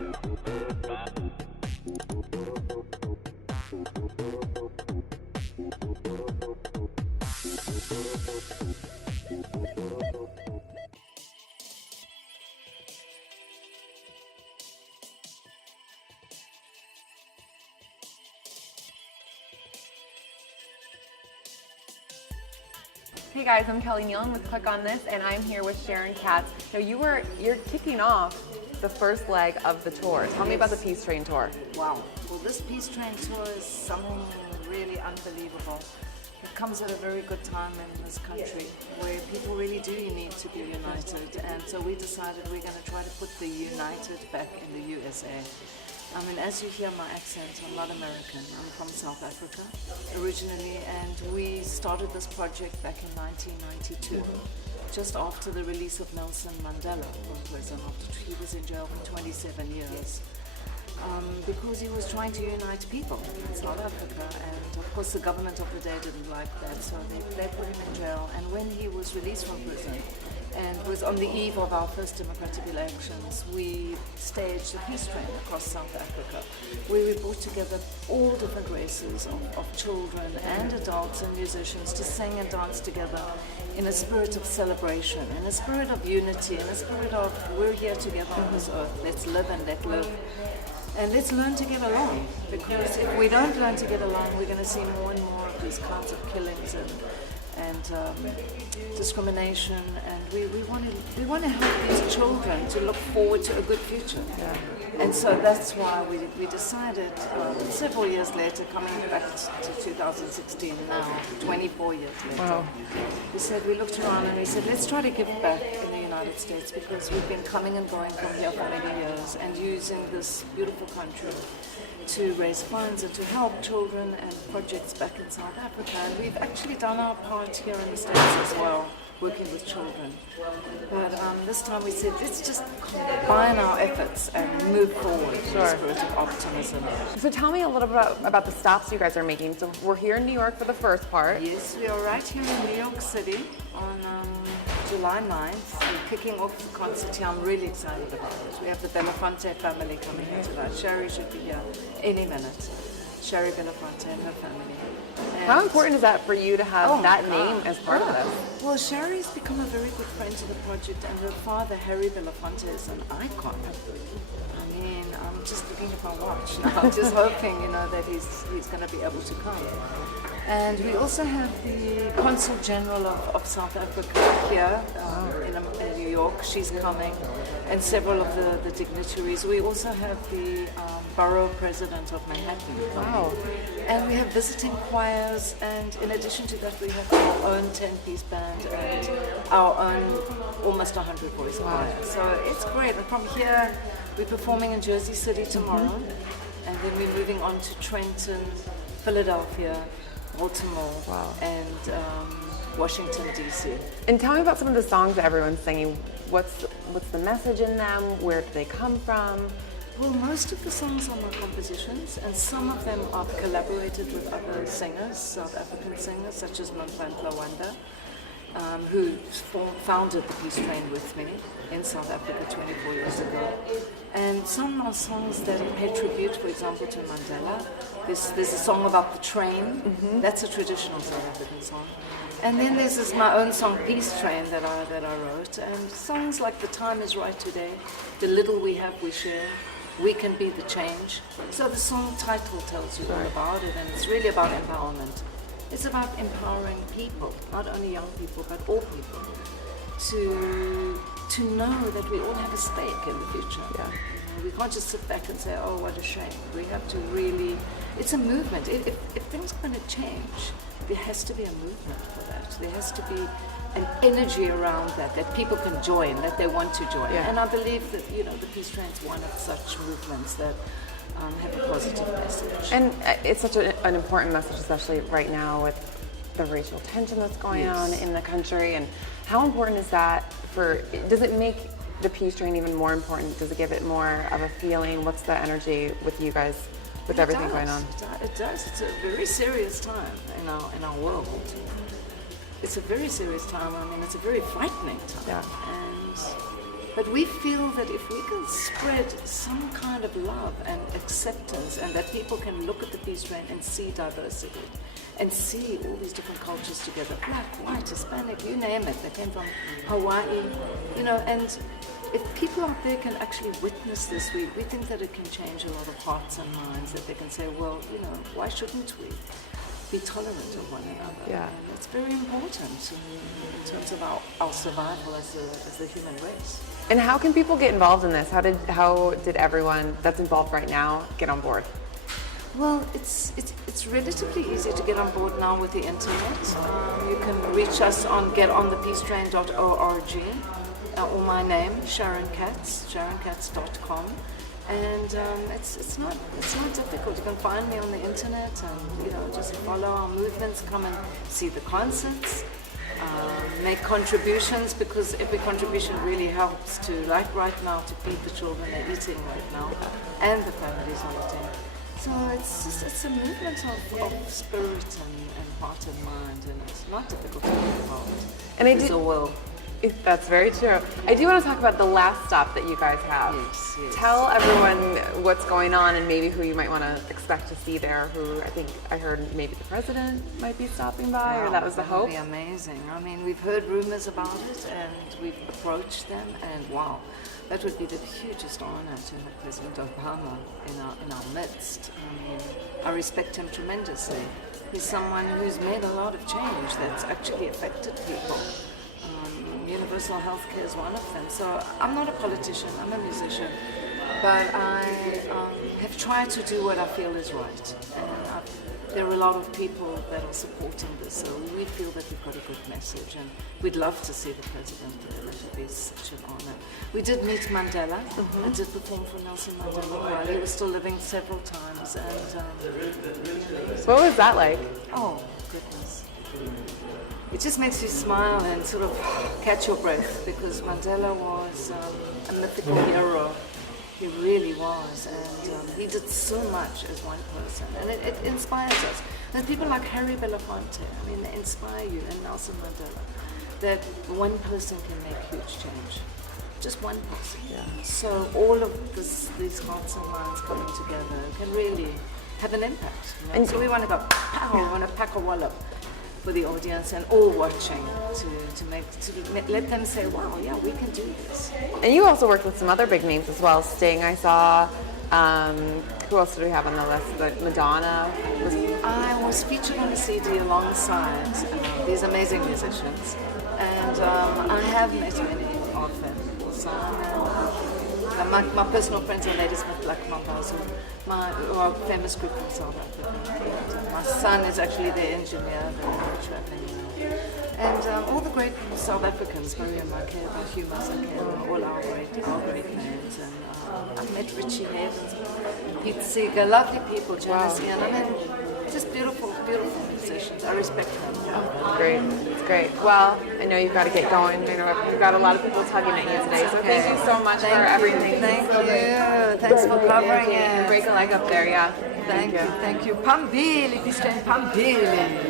Hey guys, I'm Kelly Nealon with Click on This, and I'm here with Sharon Katz. Now you're kicking off the first leg of the tour. Tell me about the Peace Train tour. Wow. Well, this Peace Train tour is something really unbelievable. It comes at a very good time in this country where people really do need to be united, and so we decided we're going to try to put the united back in the USA. I mean, as you hear my accent, I'm not American. I'm from South Africa originally, and we started this project back in 1992, just after the release of Nelson Mandela from prison, after he was in jail for 27 years, because he was trying to unite people in South Africa, and of course the government of the day didn't like that, so they put him in jail. And when he was released from prison, and was on the eve of our first democratic elections, we staged a peace train across South Africa, where we brought together all different races of children and adults and musicians to sing and dance together in a spirit of celebration, in a spirit of unity, in a spirit of we're here together on this earth, let's live and let live. And let's learn to get along, because if we don't learn to get along, we're going to see more and more of these kinds of killings and discrimination, and we want to help these children to look forward to a good future. Yeah. And so that's why we decided several years later, coming back to 2016 now, 24 years later, wow. We said, we looked around and we said, let's try to give back in the United States, because we've been coming and going from here for many years and using this beautiful country to raise funds and to help children and projects back in South Africa. And we've actually done our part here in the States as well, working with children. But this time we said, let's just combine our efforts and move forward in the spirit of optimism. So tell me a little bit about the stops you guys are making. So we're here in New York for the first part. Yes, we are right here in New York City on July 9th. We're kicking off the concert here. I'm really excited about it. We have the Belafonte family coming here tonight. Sherry should be here any minute. Sherry Belafonte and her family. And how important is that for you to have that name as part of this? Well, Sherry's become a very good friend to the project, and her father, Harry Belafonte, is an icon. I mean, I'm just looking at my watch now, I'm just hoping, that he's going to be able to come. And we also have the Consul General of South Africa here in New York. She's coming, and several of the dignitaries. We also have the Borough President of Manhattan. Wow. And we have visiting choirs, and in addition to that, we have our own 10-piece band and our own almost 100-voice choir. So it's great. And from here, we're performing in Jersey City tomorrow, and then we're moving on to Trenton, Philadelphia, Baltimore, and Washington, D.C. And tell me about some of the songs that everyone's singing. What's the message in them? Where do they come from? Well, most of the songs are my compositions, and some of them I've collaborated with other singers, South African singers, such as Nomvandla Wanda, who founded the Peace Train with me in South Africa 24 years ago. And some are songs that pay tribute, for example, to Mandela. There's a song about the train. That's a traditional South African song. And then there's my own song, Peace Train, that I wrote. And songs like The Time Is Right Today, The Little We Have We Share, We Can Be the Change. So the song title tells you all about it, and it's really about empowerment. It's about empowering people, not only young people, but all people, to know that we all have a stake in the future. Yeah. We can't just sit back and say, oh, what a shame. We have to really, it's a movement. If things are going to change, there has to be a movement for that. There has to be an energy around that people can join, that they want to join. Yeah. And I believe that, the Peace Train is one of such movements that have a positive message. And it's such an important message, especially right now with the racial tension that's going on in the country. And how important is that does it make the Peace Train even more important? Does it give it more of a feeling? What's the energy with you guys, with everything going on? It does. It's a very serious time in our world. It's a very serious time. I mean, it's a very frightening time. Yeah. And But we feel that if we can spread some kind of love and acceptance, and that people can look at the peace train and see diversity, and see all these different cultures together, black, white, Hispanic, you name it, they came from Hawaii, you know, and if people out there can actually witness this, we think that it can change a lot of hearts and minds, that they can say, well, you know, why shouldn't we be tolerant of one another? Yeah. And it's very important in terms of our survival as the human race. And how can people get involved in this? How did everyone that's involved right now get on board? Well, it's relatively easy to get on board now with the internet. You can reach us on getonthepeacetrain.org, or my name, Sharon Katz, sharonkatz.com. And it's not difficult. You can find me on the internet and, you know, just follow our movements, come and see the concerts, make contributions, because every contribution really helps to, like right now, to feed the children they're eating right now, and the families on the team. So it's a movement of spirit and heart and mind, and it's not difficult to get involved. And it's a will. That's very true. I do want to talk about the last stop that you guys have. Yes. Tell everyone what's going on and maybe who you might want to expect to see there, who I heard maybe the president might be stopping by, or that was the hope. That would be amazing. I mean, we've heard rumors about it and we've approached them, and wow, that would be the hugest honor to have President Obama in our midst. I mean, I respect him tremendously. He's someone who's made a lot of change that's actually affected people. Universal health care is one of them. So I'm not a politician, I'm a musician, but I have tried to do what I feel is right. And there are a lot of people that are supporting this, so we feel that we've got a good message, and we'd love to see the president there. That would be such an honor. We did meet Mandela. I did perform for Nelson Mandela while he was still living several times. And what was that like? Oh, goodness. It just makes you smile and sort of catch your breath, because Mandela was a mythical hero. He really was, and he did so much as one person, and it inspires us. And people like Harry Belafonte, I mean, they inspire you, and Nelson Mandela, that one person can make huge change. Just one person. Yeah. So all of these hearts and minds coming together can really have an impact. You know? And so we want to go, pow, we want to pack a wallop for the audience and all watching to let them say, wow, yeah, we can do this. And you also worked with some other big names as well. Sting, I saw. Who else did we have on the list? Like Madonna. I was featured on a CD alongside these amazing musicians, and I have met many of them. My personal friends are Ladies with Black Mambazo, who are a famous group in South Africa. My son is actually their engineer, they're traveling. And all the great South Africans, Maria Makeba, Hugh Masakela, all our great names. And I've met Richie Havens, Pete Seeger, lovely people, Janice Ian. I mean, just beautiful, beautiful musicians. I respect them. Oh, great. It's great. Well, I know you've got to get going. I know we've got a lot of people tugging at you today. So thank you so much for everything. Thank you. Thanks for covering it. Break a leg up there, yeah. Thank you. Pambili, Pambili.